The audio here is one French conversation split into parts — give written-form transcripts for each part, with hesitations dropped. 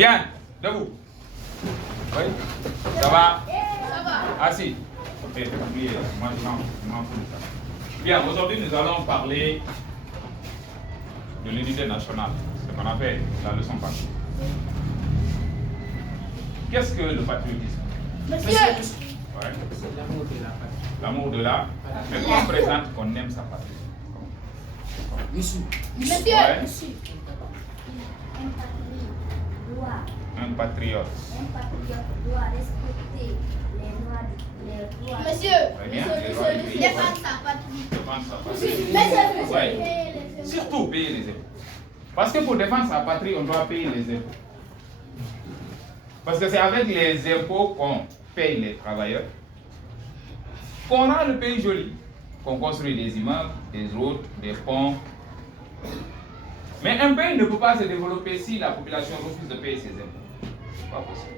Bien, debout. Oui, ça va? Ça va. Assis. Ok, oubliez, moi je m'en fous de ça. Bien, aujourd'hui nous allons parler de l'unité nationale, ce qu'on appelle la leçon patriotique. Qu'est-ce que le patriotisme? Monsieur. Ouais. C'est l'amour de la patrie. L'amour de la. Mais comment on présente qu'on aime sa patrie? Monsieur. Monsieur. Ouais. Un patriote. Un patriote doit respecter les droits. Monsieur. Très bien. Les droits du pays. Défendre sa patrie. Défendre sa patrie. Monsieur. Ouais. Surtout payer les impôts. Parce que pour défendre sa patrie, on doit payer les impôts. Parce que c'est avec les impôts qu'on paye les travailleurs, qu'on rend le pays joli, qu'on construit des immeubles, des routes, des ponts. Mais un pays ne peut pas se développer si la population refuse de payer ses impôts. C'est pas possible.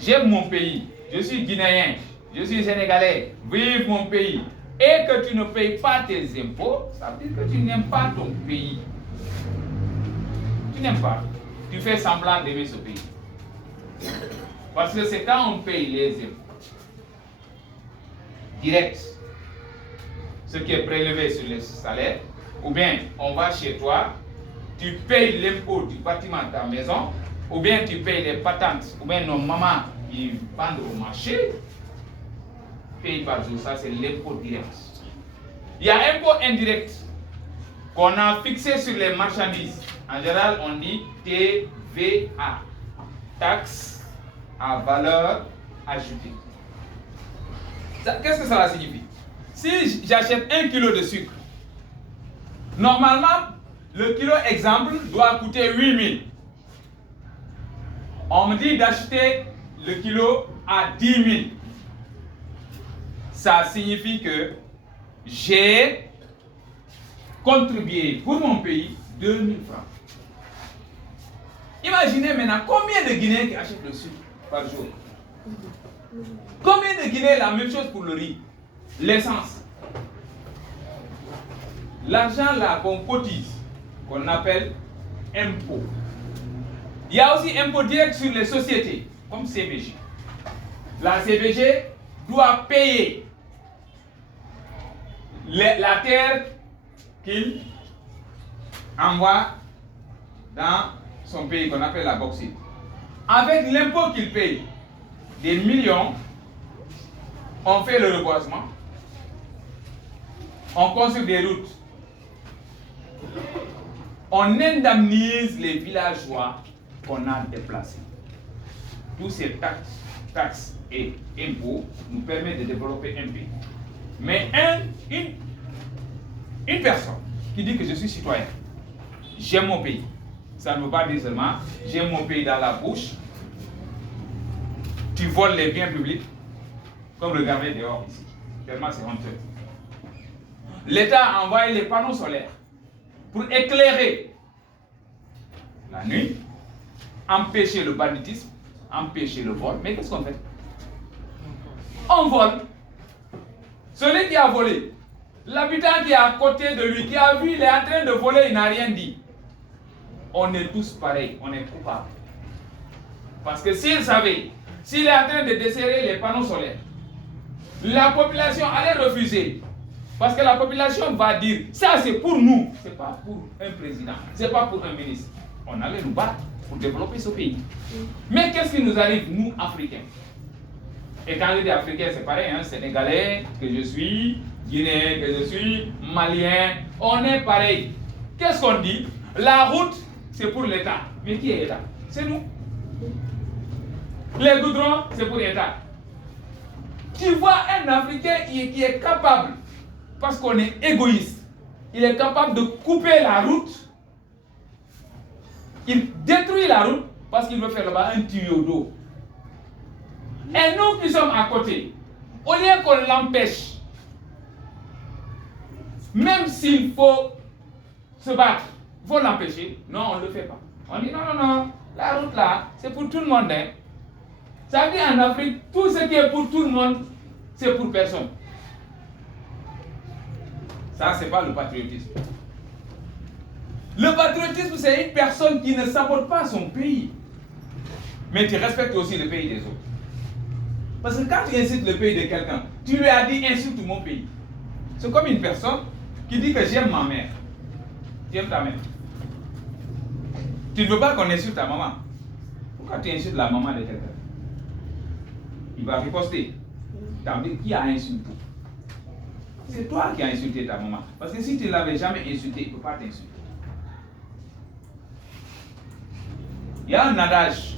J'aime mon pays, je suis guinéen, je suis sénégalais, vive mon pays. Et que tu ne payes pas tes impôts, ça veut dire que tu n'aimes pas ton pays. Tu n'aimes pas. Tu fais semblant d'aimer ce pays. Parce que c'est quand on paye les impôts directs, ce qui est prélevé sur les salaires, ou bien on va chez toi, tu payes l'impôt du bâtiment de ta maison, ou bien tu payes les patentes, ou bien nos mamans qui vendent au marché, payent par jour, ça c'est l'impôt direct. Il y a un impôt indirect qu'on a fixé sur les marchandises. En général, on dit TVA, taxe à valeur ajoutée. Qu'est-ce que ça signifie? Si j'achète 1 kilo de sucre, normalement, le kilo exemple doit coûter 8 000. On me dit d'acheter le kilo à 10 000. Ça signifie que j'ai contribué pour mon pays 2 000 francs. Imaginez maintenant combien de Guinéens qui achètent le sucre par jour. Combien de Guinéens la même chose pour le riz, l'essence. L'argent là qu'on cotise, qu'on appelle impôt. Il y a aussi impôt direct sur les sociétés, comme CBG. La CBG doit payer la terre qu'il envoie dans son pays, qu'on appelle la bauxite. Avec l'impôt qu'il paye, des millions, on fait le reboisement, on construit des routes, on indemnise les villageois qu'on a déplacés. Tous ces taxes et impôts nous permettent de développer un pays. Mais une personne qui dit que je suis citoyen, j'aime mon pays, ça ne veut pas dire seulement j'aime mon pays dans la bouche, tu voles les biens publics, comme regardez dehors ici. Tellement c'est honteux. L'État a envoyé les panneaux solaires pour éclairer la nuit, empêcher le banditisme, empêcher le vol. Mais qu'est-ce qu'on fait? On vole. Celui qui a volé, l'habitant qui est à côté de lui, qui a vu, il est en train de voler, il n'a rien dit. On est tous pareils, on est coupables. Parce que s'il savait, s'il est en train de desserrer les panneaux solaires, la population allait refuser. Parce que la population va dire, ça c'est pour nous, c'est pas pour un président, c'est pas pour un ministre. On allait nous battre pour développer ce pays. Mais qu'est-ce qui nous arrive, nous, Africains? Et quand je dis Africain, c'est pareil, hein, Sénégalais, que je suis, Guinéen, que je suis, Malien, on est pareil. Qu'est-ce qu'on dit? La route, c'est pour l'État. Mais qui est l'État? C'est nous. Les goudrons, c'est pour l'État. Tu vois un Africain qui est capable, parce qu'on est égoïste, il est capable de couper la route, il détruit la route parce qu'il veut faire là-bas un tuyau d'eau. Et nous qui sommes à côté, au lieu qu'on l'empêche, même s'il faut se battre, il faut l'empêcher, non, on ne le fait pas. On dit non, non, non, la route là, c'est pour tout le monde. Hein. Ça veut dire en Afrique, tout ce qui est pour tout le monde, c'est pour personne. Ça, c'est pas le patriotisme. Le patriotisme, c'est une personne qui ne sabote pas son pays. mais tu respectes aussi le pays des autres. Parce que quand tu insultes le pays de quelqu'un, tu lui as dit insulte mon pays. C'est comme une personne qui dit que j'aime ma mère. Tu aimes ta mère. Tu ne veux pas qu'on insulte ta maman. Pourquoi tu insultes la maman de quelqu'un? Il va riposter. Ça veut dire qui a insulté? C'est toi qui as insulté ta maman. Parce que si tu ne l'avais jamais insulté, il ne peut pas t'insulter. Il y a un adage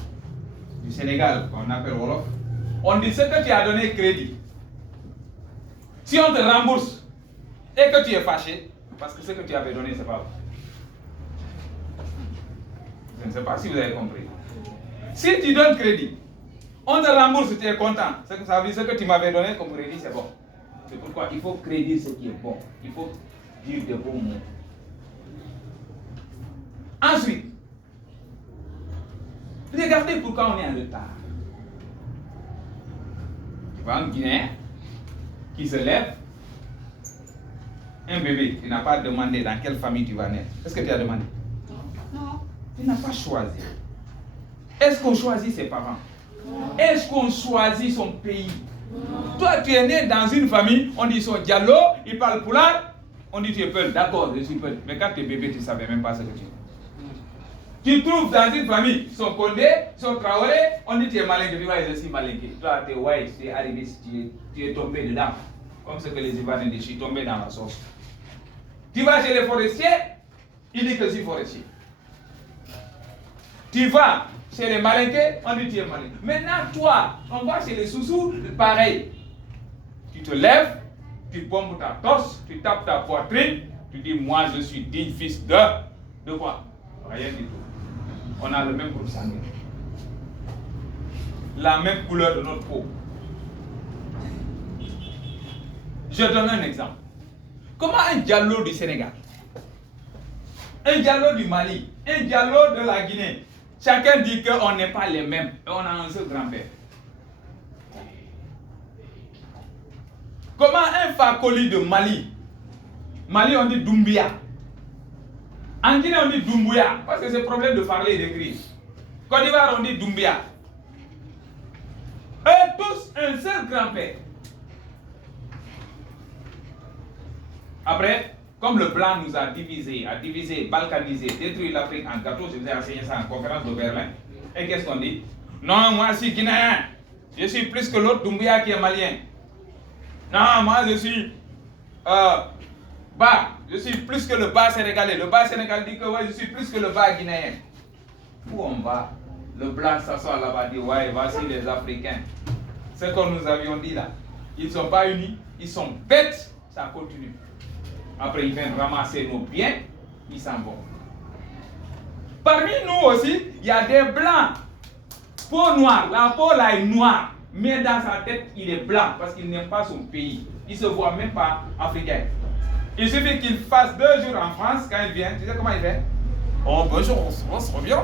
du Sénégal qu'on appelle Wolof. On dit ce que tu as donné crédit. Si on te rembourse et que tu es fâché, parce que ce que tu avais donné, c'est pas vrai. Je ne sais pas si vous avez compris. Si tu donnes crédit, on te rembourse, tu es content. Ça veut dire ce que tu m'avais donné comme crédit, c'est bon. C'est pourquoi il faut créditer ce qui est bon. Il faut dire de bons mots. Ensuite, regardez pourquoi on est en retard. Tu vois un Guinéen qui se lève, un bébé, tu n'as pas demandé dans quelle famille tu vas naître. Est-ce que tu as demandé? Non. Tu n'as pas choisi. Est-ce qu'on choisit ses parents? Est-ce qu'on choisit son pays? Toi, tu es né dans une famille, on dit ils sont Diallo, ils parlent Pulaar, on dit tu es Peul. D'accord, je suis Peul. Mais quand tu es bébé, tu ne savais même pas ce que tu es. Tu trouves dans une famille, ils sont Condé, ils sont Traoré, on dit tu es Malinké, tu vois, je suis Malinké. Toi, tu es ouais, tu es arrivé, tu es tombé dedans. Comme ce que les Ivoiriens disent, je suis tombé dans la sauce. Tu vas chez les forestiers, il dit que je suis forestier. Tu vas chez les Malinké, on dit tu es Malinké. Maintenant, toi, on va chez les Soussous, pareil. Tu te lèves, tu pompes ta torse, tu tapes ta poitrine, tu dis moi je suis digne fils de quoi? Rien du tout. On a le même groupe sanguin. La même couleur de notre peau. Je donne un exemple. Comment un Diallo du Sénégal, un Diallo du Mali, un Diallo de la Guinée, chacun dit qu'on n'est pas les mêmes et on a un seul grand-père. Comment un Fakoli de Mali, on dit Doumbia. En Guinée on dit Doumbouya, parce que c'est problème de parler et d'écrire. Côte d'Ivoire on dit Doumbia. Eux tous un seul grand-père. Après, comme le blanc nous a divisé, balkanisé, détruit l'Afrique en gâteau, je vous ai enseigné ça en conférence de Berlin. Et qu'est-ce qu'on dit? Non, moi je suis guinéen. Je suis plus que l'autre Doumbouya qui est malien. Non, moi je suis je suis plus que le bas sénégalais. Le bas sénégalais dit que ouais, je suis plus que le bas guinéen. Où on va? Le blanc s'assoit là-bas, dit ouais, voici les Africains. Ce que nous avions dit là. Ils ne sont pas unis, ils sont bêtes, ça continue. Après, ils viennent ramasser nos biens, ils s'en vont. Parmi nous aussi, il y a des blancs. Peau noire, la peau là est noire. Mais dans sa tête, il est blanc parce qu'il n'aime pas son pays. Il ne se voit même pas africain. Il suffit qu'il fasse 2 jours en France, quand il vient, tu sais comment il fait? Oh, bonjour, ça va bien?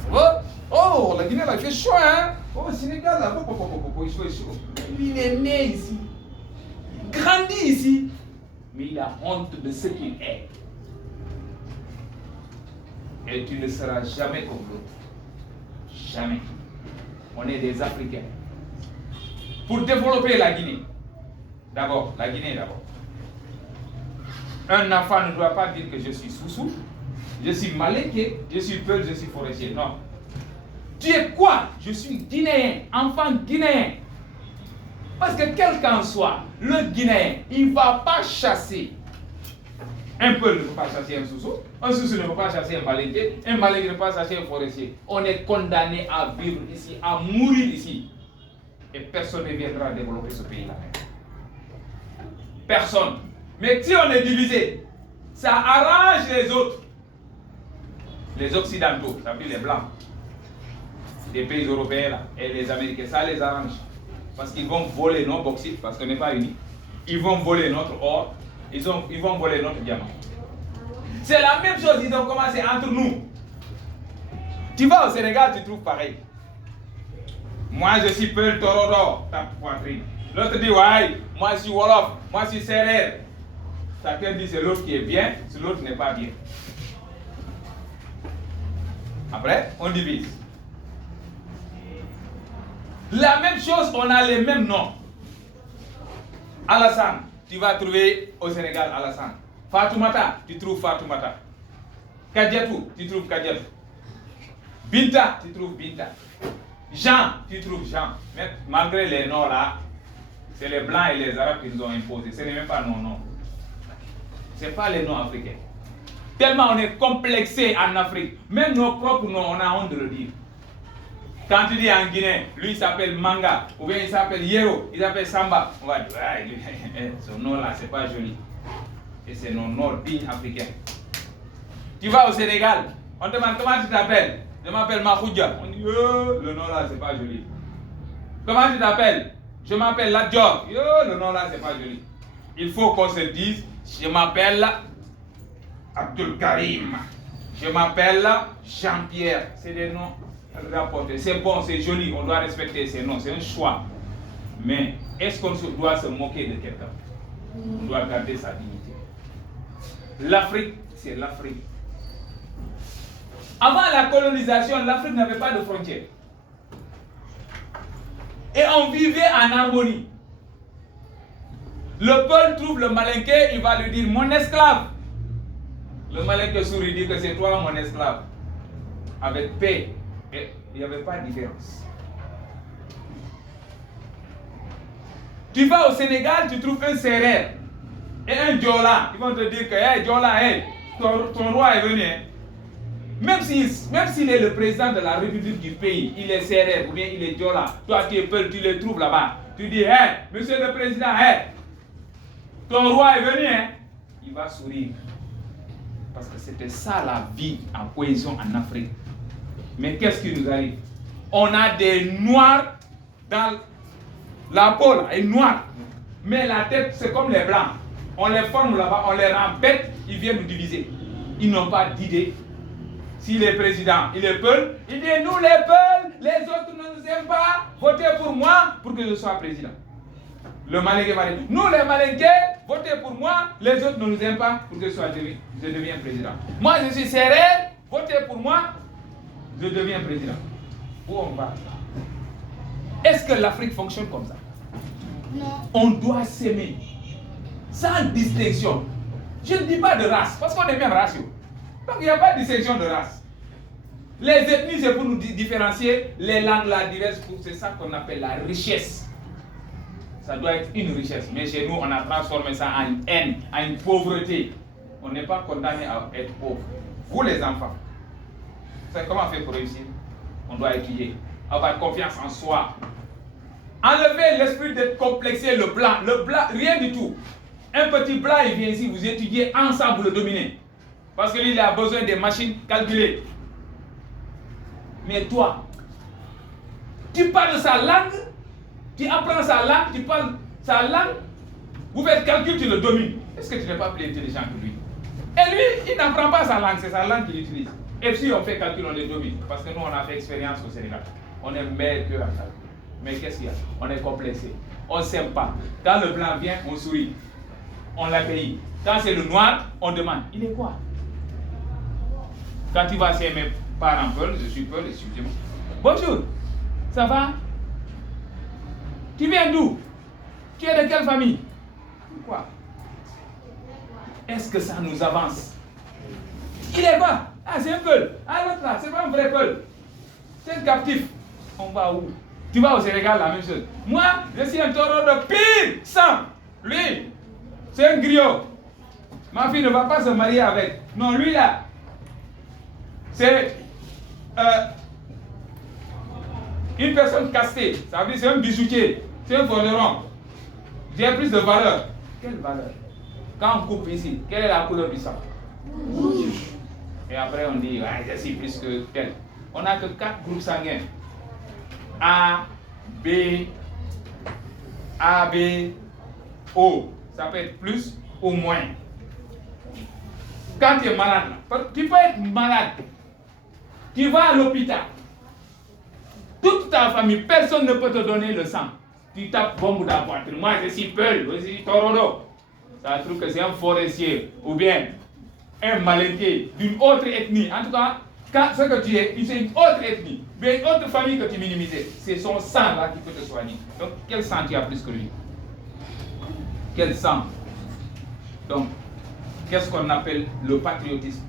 Ça va? Oh, la Guinée, là, il fait chaud, hein? Oh, le Sénégal, là, il fait chaud. Il est né ici, grandi ici, mais il a honte de ce qu'il est. Et tu ne seras jamais comme l'autre. Jamais. On est des Africains. Pour développer la Guinée, d'abord, la Guinée d'abord. Un enfant ne doit pas dire que je suis Soussou, je suis Malinké, je suis Peul, je suis forestier. Non. Tu es quoi? Je suis Guinéen, enfant guinéen. Parce que quel qu'en soit, le Guinéen, il ne va pas chasser. Un Peul ne peut pas chasser un Soussou, un Soussou ne peut pas chasser un Malinké ne peut pas chasser un forestier. On est condamné à vivre ici, à mourir ici. Et personne ne viendra développer ce pays-là. Personne. Mais si on est divisé, ça arrange les autres. Les Occidentaux, ça veut dire les Blancs, les pays européens là, et les Américains, ça les arrange. Parce qu'ils vont voler nos bauxites, parce qu'on n'est pas unis. Ils vont voler notre or, ils vont voler notre diamant. C'est la même chose, ils ont commencé entre nous. Tu vas au Sénégal, tu trouves pareil. Moi je suis Peul Torodo, ta poitrine. L'autre dit, ouais, moi je suis Wolof, moi je suis Serer. Chacun dit c'est l'autre qui est bien, c'est l'autre qui n'est pas bien. Après, on divise. La même chose, on a les mêmes noms. Alassane, tu vas trouver au Sénégal Alassane. Fatoumata, tu trouves Fatoumata. Kadiatou, tu trouves Kadiatou. Binta, tu trouves Binta. Jean, tu trouves Jean. Mais malgré les noms là, c'est les Blancs et les Arabes qui nous ont imposé. Ce n'est même pas nos noms. Ce n'est pas les noms africains. Tellement on est complexé en Afrique. Même nos propres noms, on a honte de le dire. Quand tu dis en Guinée, lui il s'appelle Manga, ou bien il s'appelle Yero, il s'appelle Samba, on va dire, ce nom-là, c'est pas joli. Et c'est nos noms dignes africains. Tu vas au Sénégal, on te demande comment tu t'appelles. Je m'appelle Mahoudja. On dit, le nom là, c'est pas joli. Comment tu t'appelles? Je m'appelle Ladjor. Le nom là, c'est pas joli. Il faut qu'on se dise, je m'appelle Abdul Karim. Je m'appelle Jean-Pierre. C'est des noms rapportés. C'est bon, c'est joli, on doit respecter ces noms, c'est un choix. Mais est-ce qu'on doit se moquer de quelqu'un? On doit garder sa dignité. L'Afrique, c'est l'Afrique. Avant la colonisation, l'Afrique n'avait pas de frontières. Et on vivait en harmonie. Le Peul trouve le Malinké, il va lui dire mon esclave. Le Malinké sourit, dit que c'est toi mon esclave. Avec paix. Et il n'y avait pas de différence. Tu vas au Sénégal, tu trouves un Sérère et un Diola. Ils vont te dire que hey, Diola, hey, ton roi est venu. Hein. Même s'il est le président de la République du pays, il est Sérère ou bien il est Diola. Toi, tu es Peul, tu le trouves là-bas. Tu dis, hey, monsieur le président, hey, ton roi est venu. Hein. Il va sourire. Parce que c'était ça la vie en cohésion en Afrique. Mais qu'est-ce qui nous arrive? On a des noirs dans la peau, là, est noire. Mais la tête, c'est comme les blancs. On les forme là-bas, on les rend bêtes, ils viennent nous diviser. Ils n'ont pas d'idée. S'il est président, il est Peul, il dit nous les Peuls, les autres ne nous aiment pas, votez pour moi pour que je sois président. Le Malinké va dire nous les Malinké, votez pour moi, les autres ne nous aiment pas pour que je devienne président. Moi je suis Sérère, votez pour moi. Je deviens président. Où on va? Est-ce que l'Afrique fonctionne comme ça? Non. On doit s'aimer. Sans distinction. Je ne dis pas de race, parce qu'on est même raciaux. Donc il n'y a pas de distinction de race. Les ethnies, c'est pour nous différencier. Les langues là diverses, c'est ça qu'on appelle la richesse. Ça doit être une richesse. Mais chez nous, on a transformé ça en haine, en une pauvreté. On n'est pas condamné à être pauvre. Vous les enfants. Comment faire pour réussir? On doit étudier, avoir confiance en soi. Enlever l'esprit d'être complexé, le blanc, rien du tout. Un petit blanc, il vient ici, vous étudiez ensemble, vous le dominez. Parce que lui, il a besoin des machines calculées. Mais toi, tu parles sa langue, tu apprends sa langue, tu parles sa langue, vous faites calcul, tu le domines. Est-ce que tu n'es pas plus intelligent que lui? Et lui, il n'apprend pas sa langue, c'est sa langue qu'il utilise. Et si on fait calcul, on les domine. Parce que nous, on a fait expérience au Sénégal. On est meilleur qu'eux en calcul. Mais qu'est-ce qu'il y a? On est complexé. On ne s'aime pas. Quand le blanc vient, on sourit. On l'accueille. Quand c'est le noir, on demande, il est quoi? Quand tu vas chez mes parents Peul, je suis Peul, excusez-moi. Bonjour, ça va? Tu viens d'où? Tu es de quelle famille? Quoi? Est-ce que ça nous avance? Il est quoi? Ah, c'est un Peul. Ah, l'autre là, c'est pas un vrai Peul. C'est un captif. On va où? Tu vas au Sénégal, la même chose. Moi, je suis un taureau de pire sang. Lui, c'est un griot. Ma fille ne va pas se marier avec. Non, lui là, c'est une personne castée. Ça veut dire c'est un bijoutier. C'est un forgeron. J'ai plus de valeur. Quelle valeur? Quand on coupe ici, quelle est la couleur du sang? Rouge. Et après on dit, ouais, je suis plus que tel. On n'a que 4 groupes sanguins. A, B, O. Ça peut être plus ou moins. Quand tu es malade, tu peux être malade. Tu vas à l'hôpital. Toute ta famille, personne ne peut te donner le sang. Tu tapes bombe dans la poitrine. Moi, je suis Peul, je suis Torodo. Ça trouve que c'est un forestier ou bien un Malinké d'une autre ethnie. En tout cas, Quand ce que tu es, c'est une autre ethnie, mais une autre famille que tu minimisais. C'est son sang là qui peut te soigner. Donc, quel sang tu as plus que lui? Quel sang? Donc, qu'est-ce qu'on appelle le patriotisme?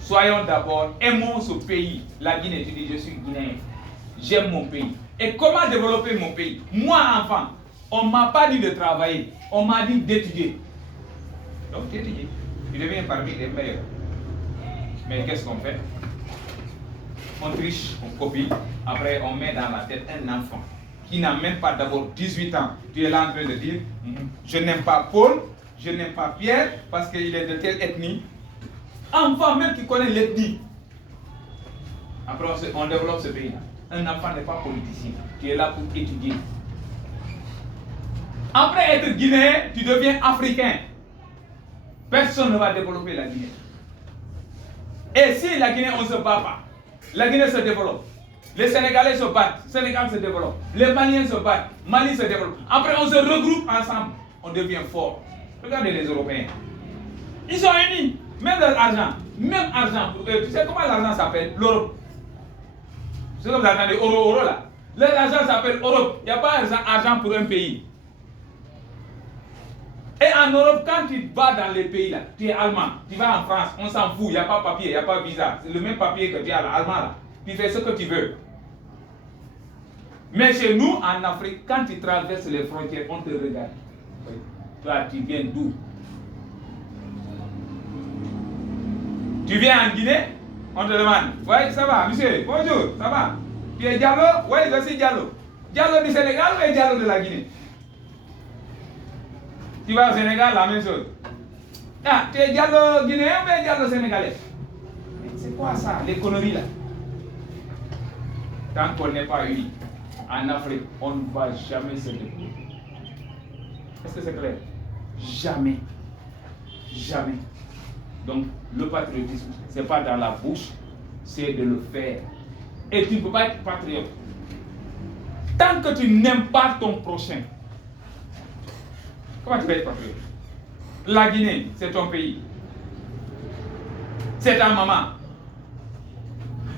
Soyons d'abord, aimons ce pays. La Guinée, tu dis, je suis guinéen. J'aime mon pays. Et comment développer mon pays? Moi, enfant, on ne m'a pas dit de travailler. On m'a dit d'étudier. Donc, tu étudies. Tu deviens parmi les meilleurs. Mais qu'est-ce qu'on fait? On triche, on copie. Après, on met dans la tête un enfant qui n'a même pas d'abord 18 ans. Tu es là en train de dire, je n'aime pas Paul, je n'aime pas Pierre, parce qu'il est de telle ethnie. Enfant même qui connaît l'ethnie. Après, on développe ce pays-là. Un enfant n'est pas politicien. Tu es là pour étudier. Après être guinéen, tu deviens africain. Personne ne va développer la Guinée. Et si la Guinée, on ne se bat pas, la Guinée se développe. Les Sénégalais se battent, le Sénégal se développe. Les Maliens se battent, Mali se développe. Après, on se regroupe ensemble, on devient fort. Regardez les Européens. Ils sont unis. Même l'argent pour eux. Tu sais comment l'argent s'appelle? L'Europe. C'est comme l'argent de euro là. L'argent s'appelle Europe. Il n'y a pas d'argent pour un pays. Et en Europe, quand tu vas dans les pays là, tu es allemand, tu vas en France, on s'en fout, il n'y a pas papier, il n'y a pas visa. C'est le même papier que tu as là, allemand là. Tu fais ce que tu veux. Mais chez nous, en Afrique, quand tu traverses les frontières, on te regarde. Oui. Toi, tu viens d'où? Tu viens en Guinée, on te demande, oui, ça va, monsieur, bonjour, ça va? Tu es Diallo? Oui, je suis Diallo. Diallo du Sénégal ou Diallo de la Guinée? Tu vas au Sénégal, la même chose. Ah, tu es Diallo guinéen ou Diallo sénégalais? C'est quoi ça, l'économie là? Tant qu'on n'est pas unis, en Afrique, on ne va jamais se développer. Est-ce que c'est clair? Jamais. Jamais. Donc, le patriotisme, ce n'est pas dans la bouche, c'est de le faire. Et tu ne peux pas être patriote tant que tu n'aimes pas ton prochain. Comment tu peux être patriote? La Guinée, c'est ton pays. C'est ta maman.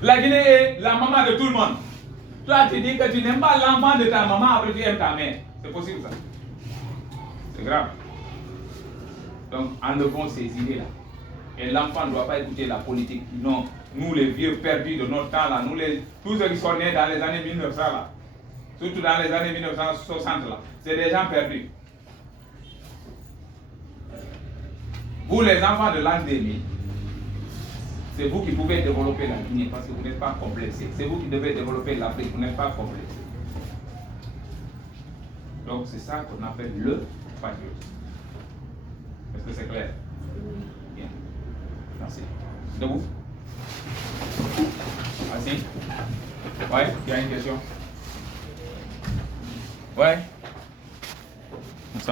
La Guinée est la maman de tout le monde. Toi, tu dis que tu n'aimes pas l'enfant de ta maman, après tu aimes ta mère. C'est possible ça? C'est grave. Donc, enlevons ces idées-là. Et l'enfant ne doit pas écouter la politique. Non, nous les vieux perdus de notre temps, là, tous ceux qui sont nés dans les années 1900, là, surtout dans les années 1960, là, c'est des gens perdus. Vous, les enfants de l'an 2000, c'est vous qui pouvez développer la Guinée parce que vous n'êtes pas complexé. C'est vous qui devez développer l'Afrique, vous n'êtes pas complexé. Donc, c'est ça qu'on appelle le patriotisme. Est-ce que c'est clair? Bien. Merci. Debout. Assis. Ouais, il y a une question. Ouais.